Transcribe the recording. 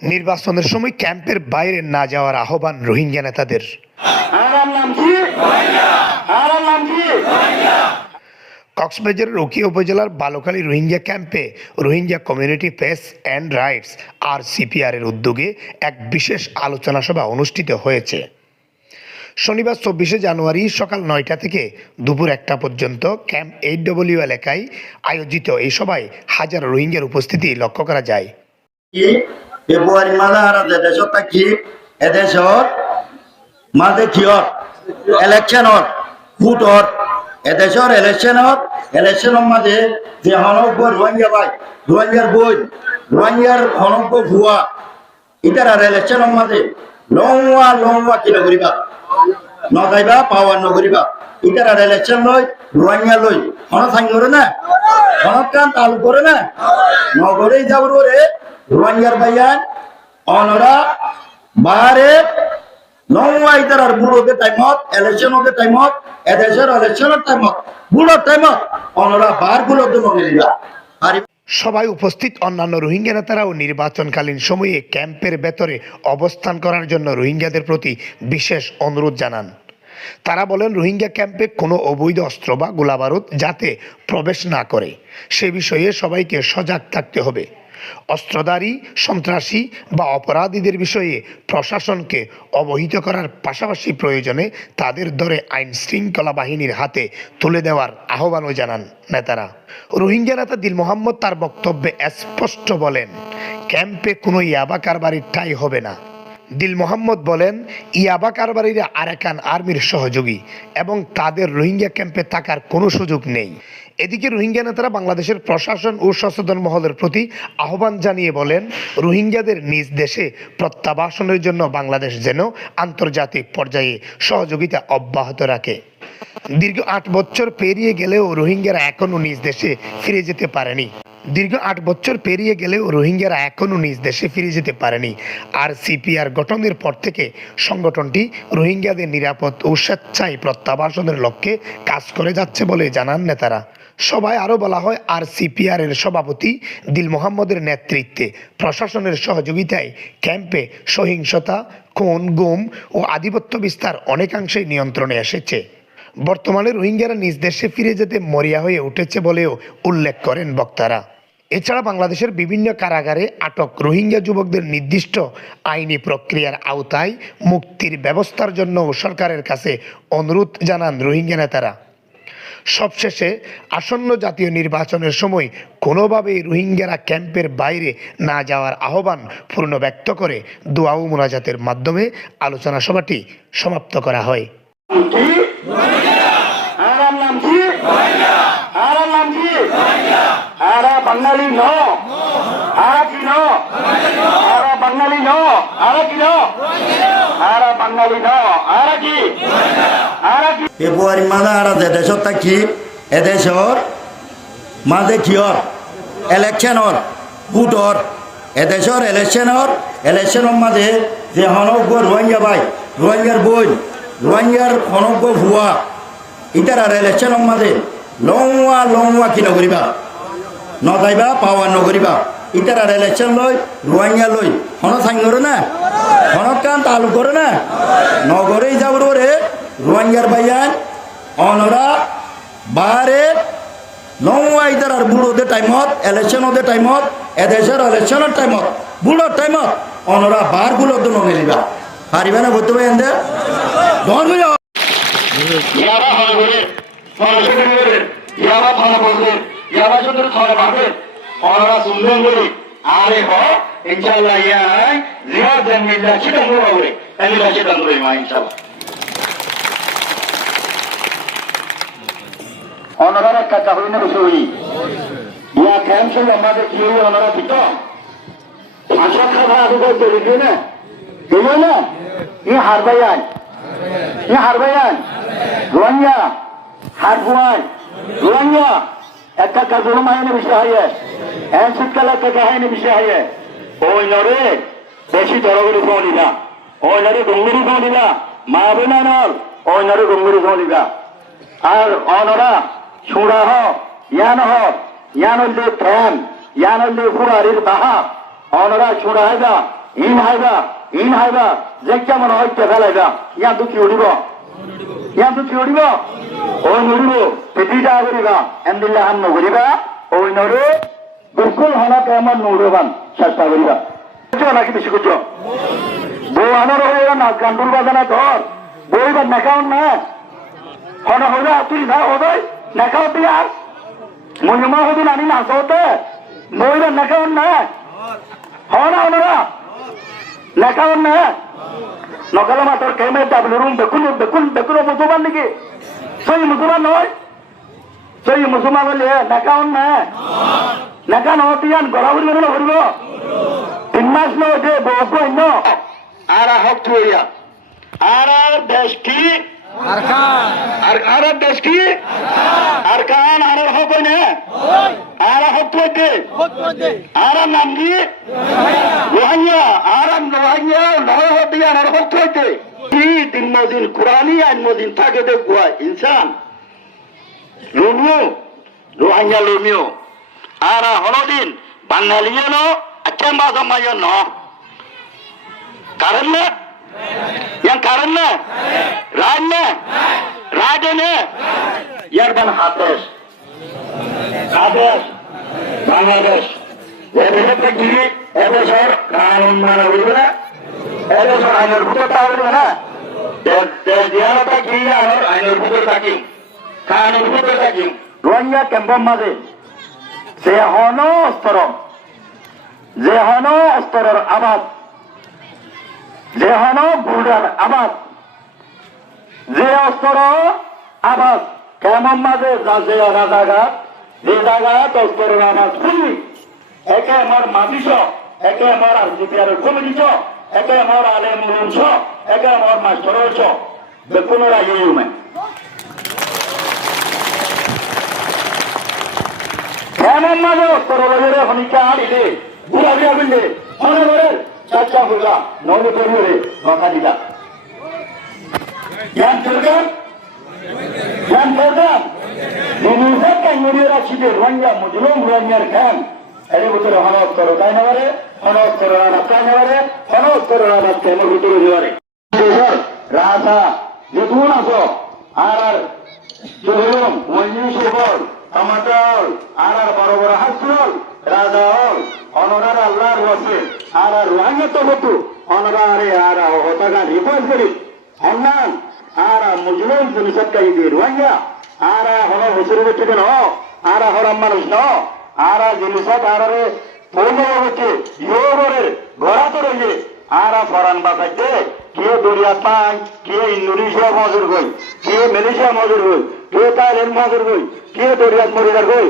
নির্বাচনের সময় ক্যাম্পের বাইরে না যাওয়ার আহ্বান রোহিঙ্গা নেতাদের। কক্সবাজার নাম কি? আমার নাম কি? কক্সবাজারের রকি উপজেলার বালুখালী রোহিঙ্গা ক্যাম্পে Rohingya community peace and rights R CPR এর উদ্যোগে এক বিশেষ আলোচনা সভা অনুষ্ঠিত হয়েছে। শনিবার চব্বিশে জানুয়ারি সকাল নয়টা থেকে দুপুর একটা পর্যন্ত ক্যাম্প এইট ডব্লিউ এলাকায় আয়োজিত এই সভায় হাজার রোহিঙ্গার উপস্থিতি লক্ষ্য করা যায়। কি ফেব্রুয়ারি মাসে আর এদেশত থাকি এদেশত মাঝে কিয়ত ইলেকশনত ভোটত। এদেশর ইলেকশনত ইলেকশনের মাঝে যে হনব্য রোহিঙ্গা ভাই রোহিঙ্গার বই রোহিঙ্গার হনব্য ভুয়া। ইটার আর ইলেকশনের মাঝে লংওয়া লংওয়া কিনা করিবা নগাইবা পাওয়ার নগরিবা ইটার আর ইলেকশন লই রোহিঙ্গা লই হন থাকি করে না? হনক কান তালু করে না? নগরেই যাবর রে রোহিঙ্গার ভাইয়ান, অনরা, বাহারে নংওয়া ইটার বুড়োদের টাইমত ইলেকশন টাইমত এদেশের ইলেকশনের টাইমত বুড়োর টাইমত অনরা বারগুলো তো নগরিবা সবাই উপস্থিত অন্যান্য রোহিঙ্গা নেতারাও নির্বাচনকালীন সময়ে ক্যাম্পের ভেতরে অবস্থান করার জন্য রোহিঙ্গাদের প্রতি বিশেষ অনুরোধ জানান। তারা বলেন, রোহিঙ্গা ক্যাম্পে কোনো অবৈধ অস্ত্র বা গোলাবারুদ যাতে প্রবেশ না করে, সে বিষয়ে সবাইকে সজাগ থাকতে হবে। অস্ত্রধারী, সন্ত্রাসী বা অপরাধীদের বিষয়ে প্রশাসনকে অবহিত করার পাশাপাশি প্রয়োজনে তাদের ধরে আইন শৃঙ্খলা বাহিনীর হাতে তুলে দেওয়ার আহ্বানও জানান নেতারা। রোহিঙ্গা নেতা দিল মোহাম্মদ তার বক্তব্যে স্পষ্ট বলেন, ক্যাম্পে কোনো ইয়াবা কারবারির ঠাই হবে না। দিল মোহাম্মদ বলেন, ইয়াবা কারবারিরা আরাকান আর্মির সহযোগী এবং তাদের রোহিঙ্গা ক্যাম্পে থাকার কোনো সুযোগ নেই। এদিকে রোহিঙ্গা নেতারা বাংলাদেশের প্রশাসন ও সচেতন মহলের প্রতি আহ্বান জানিয়ে বলেন, রোহিঙ্গাদের নিজ দেশে প্রত্যাবাসনের জন্য বাংলাদেশ যেন আন্তর্জাতিক পর্যায়ে সহযোগিতা অব্যাহত রাখে। দীর্ঘ আট বছর পেরিয়ে গেলেও রোহিঙ্গারা এখনও নিজ দেশে ফিরে যেতে পারেনি। দীর্ঘ আট বছর পেরিয়ে গেলেও রোহিঙ্গারা এখনও নিজ দেশে ফিরে যেতে পারেনি। আর সিপিআর গঠনের পর থেকে সংগঠনটি রোহিঙ্গাদের নিরাপদ ও স্বেচ্ছায় প্রত্যাবাসনের লক্ষ্যে কাজ করে যাচ্ছে বলে জানান নেতারা। সবাই আরও বলা হয়, আর সিপিআরের সভাপতি দিল মোহাম্মদের নেতৃত্বে প্রশাসনের সহযোগিতায় ক্যাম্পে সহিংসতা, খুন, গুম ও আধিপত্য বিস্তার অনেকাংশেই নিয়ন্ত্রণে এসেছে। বর্তমানে রোহিঙ্গারা নিজ দেশে ফিরে যেতে মরিয়া হয়ে উঠেছে বলেও উল্লেখ করেন বক্তারা। এছাড়া বাংলাদেশের বিভিন্ন কারাগারে আটক রোহিঙ্গা যুবকদের নির্দিষ্ট আইনি প্রক্রিয়ার আওতায় মুক্তির ব্যবস্থার জন্য সরকারের কাছে অনুরোধ জানান রোহিঙ্গা নেতারা। সবশেষে, আসন্ন জাতীয় নির্বাচনের সময় কোনোভাবেই রোহিঙ্গারা ক্যাম্পের বাইরে না যাওয়ার আহ্বান পূর্ণ ব্যক্ত করে দোয়া মোনাজাতের মাধ্যমে আলোচনা সভাটি সমাপ্ত করা হয় কি আমার নাম কি আমার নাম কি আরা বাঙালি ন। আরা কি ন? আরা বাঙালি ন। আরা কি ন? আরা বাঙালি ন। আরা কি? আরা কি? ফেব্রুয়ারি মাসে আর এদেশত থাকি এদেশর মাঝে কিয়র ইলেকশনর ভোটর এদেশর ইলেকশনর ইলেকশনের মাঝে যে হনজ্ঞ রোহিঙ্গা ভাই, রোহিঙ্গার বই রোহিঙ্গার হনজ্ঞ ভুয়া, ইটার আর ইলেকশনের মাঝে লংওয়া লংওয়া কি নগরিবা নগাইবা পাওয়ার নগরিবা। ইটার আর ইলেকশন লই রোহিঙ্গা লই। হন সাইন করে না? হনক কান তালু করে না? নগরেই যাবর রে রোহিঙ্গার ভাইয়ান অনরা বাহারে লংওয়া ইটার আর বুড়োদের টাইমত ইলেকশন ওদের টাইমত, এদেশের ইলেকশনের টাইমত, বুড়োর টাইমত, অনরা বারগুলো তো নগেলিবা পারিবে না বলতে পারেন দন হইয়া ইয়াবা ভালো করে করে ইয়াবা ভালো করবে ইয়াবা সুন্দর খাওয়া পাবে অনারা সুন্দর করে আরে হ, ইনশাআল্লাহ ইয়াই জিয়া জামিল্লা সেটা বড় হবে এলিলা সেটা বড় মা ইনশাআল্লাহ। অনারা কাটা হইনা বসই ক্যান্সেল আমাদের কি হই অনারা ঠিক আশা খাবার আগে তৈরি দিয়ে না? এই না? ই হারবাইয়ান ই হারবাইয়ান রোহিঙ্গা। হারফুয়ান রোহিঙ্গা। একটা কাজুর মাহিনী বিষয়, হয় এন শীতকালে কাহিনী বিষয়। হয় ওই নরে, বেশি জড়গরি ফোনিবা ওই নরে ডুঙ্গুরি ফোনিবা মা বোনা নল ওই নরে ডুঙ্গুরি ফোনিবা আর অনরা সুরা হ, ইয়ান হ ইয়ান হইলে প্রেম ইয়ান হইলে ফুরারির বাহা। অনরা সুরা হেবা ইন হাইবা ইন হাইবা যে কেমন হইতে ফেলাইবা ইয়া দুঃখী উঠিব ইয়া দুঃখী উঠিব পৃথিবীটা করিবা এমদিল্লা হাম নগরিবা ওই নড়ে বিলকুল হনা কেমন নড়বান চেষ্টা করিবা নাকি বেশি করছ বউ আমার হইয়া নাচ গান দুর্বা জানা ধর বইবার নেকাউন না হনা হইলা তুই না হদই নেকাও তুই আর মহিমা হদিন আমি নাচ হতে বইবার নেকাউন না হনা হনারা নেকাউন না নকালে মাত্র কেমে ডাবল রুম বেকুন বেকুন বেকুন নাকি সেই মুসলমান নয়। সেই মুসলমান হলে নেকাউন না। নেকা নহতিয়ান গড়াবুড়ি মানুষ ভরিব তিন মাস নয় যে বউ অন্য আর হক থইয়া আর আর দেশ কি? আর আর আর দেশ কি? আর কান আর আর হক না? আর হক থইতে আর আর নাম কি? রোহাঙ্গা আর আর রোহাঙ্গা নয় আর হক থইতে কি দিন মদিন মদিন থাকে দেখুয়া ইনসান। লোমিও রোহাঙ্গা লোমিও। আর হলদিন বাঙালিয়ে ন আচ্ছা বাজামাইয়া ন। কারণ না? yan কারণ না? রাজ বান হাতেশ আদেশ বাংলাদেশ। এদেশে গিয়ে এদেশের কানুন মানা এদেশের আইনের ভিতর উঠবে না। হন অস্তরের আবাদ। যে হন আবাদ। যে অস্তর আবাদ। কেমন মাঝে? যা রাজাঘাট। যে জায়গাত অস্তরের আবাদ। শুনি একে আমার মাদিস একে আমার আরজিপিআর কমিটিছ একে আমার আলে মুরুছ একে আমার মাস্টর হইছ বেকুনো রাজি উমে কেমন মাঝে অস্তর বাজারে হনিকা আলিলে বুড়া বিয়া বিলে মনে করে চাচা হইলা, নইলে করিয়ে কথা দিলা। জ্ঞান চলবেন জ্ঞান চলবেন নিনুজের কাঙ্গুরিয়ে রাখিবে রোহিঙ্গা মুজলুম রোহিঙ্গার খ্যান এর ভিতরে হনস করো, তাই না পারে হনস করো আনাপ তাই না পারে হনস করো আনাপ কেন ভিতরে দিবারে রাজা যেতুন আছো, আর আর জহুরুম মঞ্জুস হল টমাটর আর আর বড় বড় হাসল রাজা হল, অনরার আল্লাহর ওয়াসে আর আর রোহিঙ্গা তো হতো অনরা আরে আর হতাগা রিপোর্ট করি। হন্নান আর মুজলুম জিনিসত কাই দিয়ে রোহিঙ্গা, আর হল ন আর হরাম মানুষ ন? পূর্ণ হচ্ছে ইয়োরে গড়া তো রইলে আর ফরান কে দরিয়া পান কে ইন্দোনেশিয়া মজুর গই কে মালয়েশিয়া মজুর গই কে থাইল্যান্ড মজুর গই কে দরিয়াত মরিদার গই